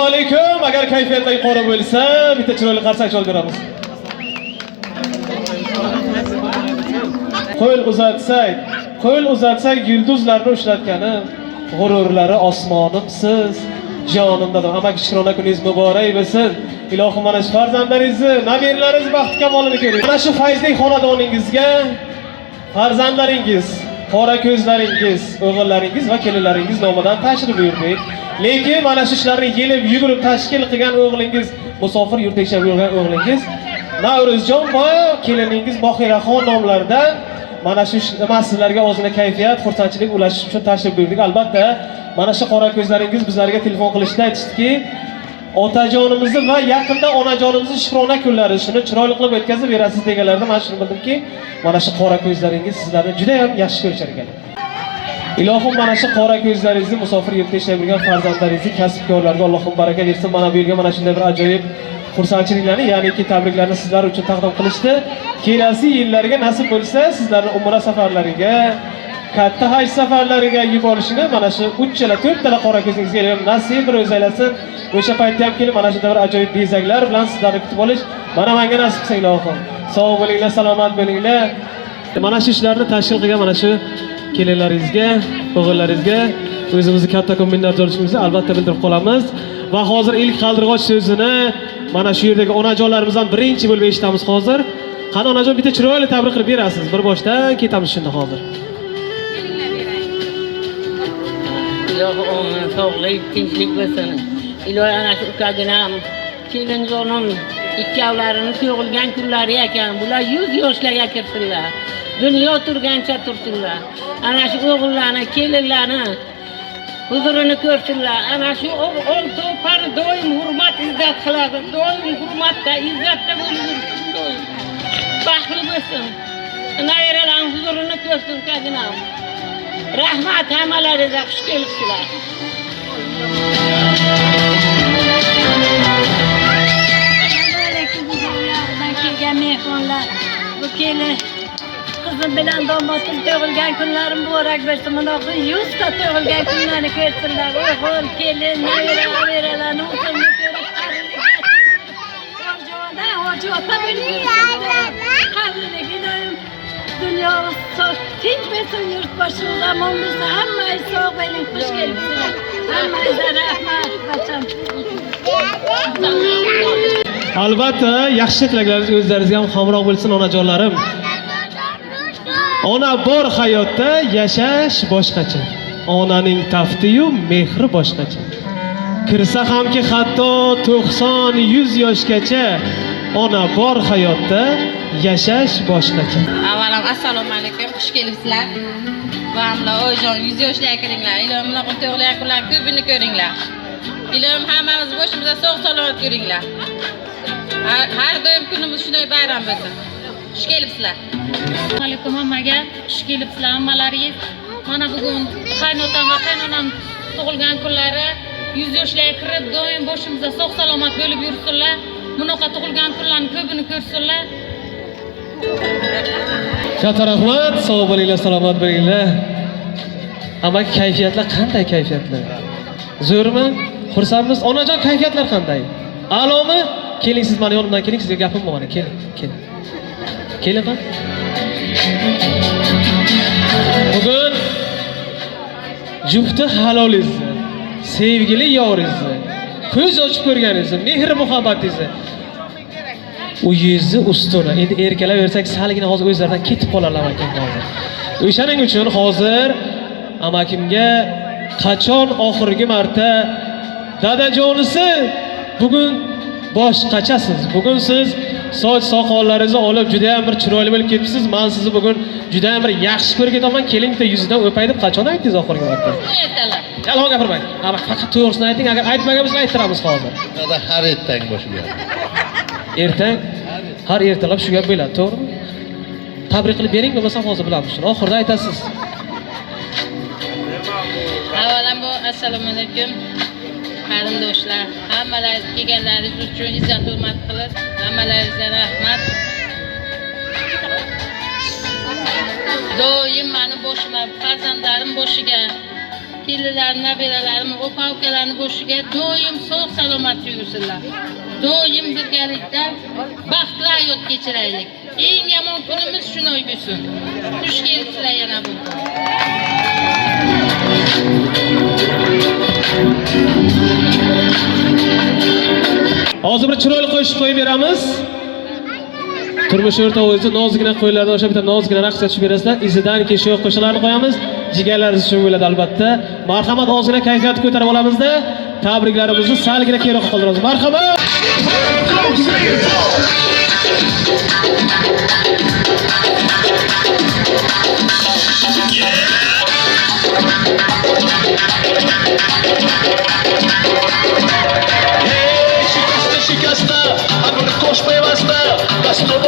Assalomu alaykum. Agar kayfiyatlar yuqori bo'lsa, bitta chiroyli qarsak chalib beramiz. Qo'l uzatsak yulduzlarni ushlatganim, g'ururlari osmonimsiz, jonim dadim. Amaki Shikrona kuningiz muborak bo'lsin. Ilohim mana shu farzandlaringizni, nabiralaringiz baxti kamolini ko'ring. Mana shu fayzli xonadoningizga farzandlaringiz, qora ko'zlaringiz, o'g'illaringiz va kelinlaringiz nomidan tashrif buyurdik. Lekin mana shu ishlarni yelib yugurib tashkil qilgan o'g'lingiz, musofir yurtda yashab yurgan o'g'lingiz Navruzjon va keliningiz Mohiraxon nomlarida mana shu sizlarga ozgina kayfiyat, xursandchilik ulashish uchun tashrif buyurdik. Albatta, mana shu qora ko'zlaringiz bizlarga telefon qilishda aytishdiki, otajonimizni va yaqinda onajonimizni Shikrona kunlari shuni chiroyli qilib o'tkazib berasiz deganlarda men shuni bildimki, mana shu qora ko'zlaringiz sizlarni juda ham yaxshi ko'rishar ekan. Ilohim mana shu qora ko'zlaringizni, musofir yurtda yashab yurgan farzandlaringizni, kasbkorlarga Allohim baraka bersin. Mana bu yerga mana shunday bir ajoyib xursandchiliklarni, ya'niki tabriklarni sizlar uchun taqdim qilishdi. Kelasi yillarga nasib bo'lsa, sizlarni umra safarlariga, katta haj safarlariga yuborishini mana shu 3 tala qora ko'zingizga nasib bir o'zi aylasin. O'sha paytda ham kelib mana shunday bir ajoyib bezaklar bilan sizlarni kutib olish mana menga nasib qilsin ilohim. Sog' bo'linglar, salomat bo'linglar. Mana shu ishlarni tashkil qilgan mana shu kelinlaringizga, o'g'illaringizga o'zimizni kattakon minnatdorligimizni albatta bildirib qolamiz. Va hozir ilk qaldirg'och so'zini mana shu yerdagi onajonlarimizdan birinchi bo'lib eshitamiz hozir. Qani onajon bitta chiroyli tabrik qilib berasiz. Bir boshdan ketamiz shunda hozir. Ilohim sog'lik, tinchlik bo'lsin. Ilohim ana shu ukaginam, kelinjonim ikkovlarini tug'ilgan kunlari ekan. Bular 100 yoshlarga kirsinlar. Dunyo turgancha tursinlar. Ana shu o'g'illarni, kelinlarni huzurini ko'rsinlar. Ana shu o'g'il to'pani doim hurmat, izzat qiladi. Doim hurmatda, izzatda bo'lsin. Baxtli bo'lsin. Nayralar huzurini ko'rsin kaginam. Rahmat hammalaringizga xush kelibsizlar. Kelgan mehmonlar, bu kelin qizim bilan domodim tug'ilgan kunlarim muborak bo'lsin. Mana 100 ta tug'ilgan kunlarni ko'rsinlar. O'g'il, kelin, nayralarni o'zimni ko'rib hoji ota bo'lib yursinlar. Qadrli doim dunyomiz tinch bo'lsin, yurt boshimiz omon bo'lsin. Hammangiz sog' bo'ling, xush kelibsizlar. Hammangizga rahmat bacham. Albatta, yaxshi tilaklaringiz o'zlaringizga ham hamroh bo'lsin onajonlarim. Ona bor hayotda yashash boshqacha. Onaning tafti-yu mehri boshqacha. Kirsa hamki hatto 90-100 yoshgacha ona bor hayotda yashash boshqacha. Avvalam assalomu alaykum, xush kelibsizlar. Va hamla oyijon 100 yoshlarga kiringlar. Ilohim bunaqa tug'ilgan kunlar ko'pini ko'ringlar. Ilohim hammamiz boshimizda sog' salomat ko'ringlar. Har doim kunimiz shunday bayram bo'lsin. Xush kelibsizlar. Assalomu alaykum hammaga, xush kelibsizlar hammalaringiz. Mana bugun qaynotam va qaynonam tug'ilgan kunlari 100 yoshlarga kirib, doim boshimizda sog' salomat bo'lib yursinlar. Bunaqa tug'ilgan kunlarni ko'pini ko'rsinlar. Katta rahmat, sog' bo'linglar, salomat bo'linglar. Ammo kayfiyatlar qanday kayfiyatlar? Zo'rmi? Xursandmiz. Onajon kayfiyatlar qanday? A'lomi? Keling siz meni yonimdan keling, sizga gapim bor. Keling. Keling qani. Bugun jufti halolingizni, sevgili yoringizni, ko'z ochib ko'rganingizni, mehr muhabbatingizni uyingizni ustuna. Endi erkalaversak salgina hozir o'zlaridan ketib qolarlar ekan hozir. O'shaning uchun hozir amakimga qachon oxirgi marta dadajonisi bugun boshqachasiz. Bugun siz soch soqollaringizni olib juda ham bir chiroyli bo'lib ketibsiz. Men sizni bugun juda ham bir yaxshi ko'rib ketaman. Keling bitta yuzidan o'pay deb qachon aytdingiz oxirgi marta? Ertalar. Yolg'on gapirmang. Ama faqat to'g'risini ayting. Agar aytmagan bo'lsa ayttiramiz hozir. Mana har ertang boshiga. Ertang? Har ertalab shu gap bo'ladi, to'g'rimi? Tabrik qilib bering, bo'lmasa hozir bilamiz shuni. Oxirida aytasiz. Avvalambor assalomu alaykum. Qarindoshlar, hammalaringiz kelganlaringiz uchun izzat hurmat qilib, hammalaringizga rahmat. Doim meni boshima, farzandlarim boshiga belilarim, nabiralarim, opa ukalarni boshiga doim sog' salomat yursinlar. Doim birgalikda baxtli hayot kechiraylik. Eng yomon kunimiz shunday bo'lsin. Xush kelibsizlar yana bu. Hozir bir chiroyli qo'shiq qo'yib beramiz. Turmush o'rtog'ingizni nozgina qo'ylardan o'sha bitta nozgina raqs aytib berasizlar. Izidan keyin shu qo'shiqlarni qo'yamiz. Jigarlaringiz uchun bo'ladi albatta. Marhamat, ozgina kayfiyatni ko'tarib olamizda. Tabriklarimizni salgina keyinroq qoldiramiz. Marhamat. Shikasta, agul qo'sh payvasta, dastur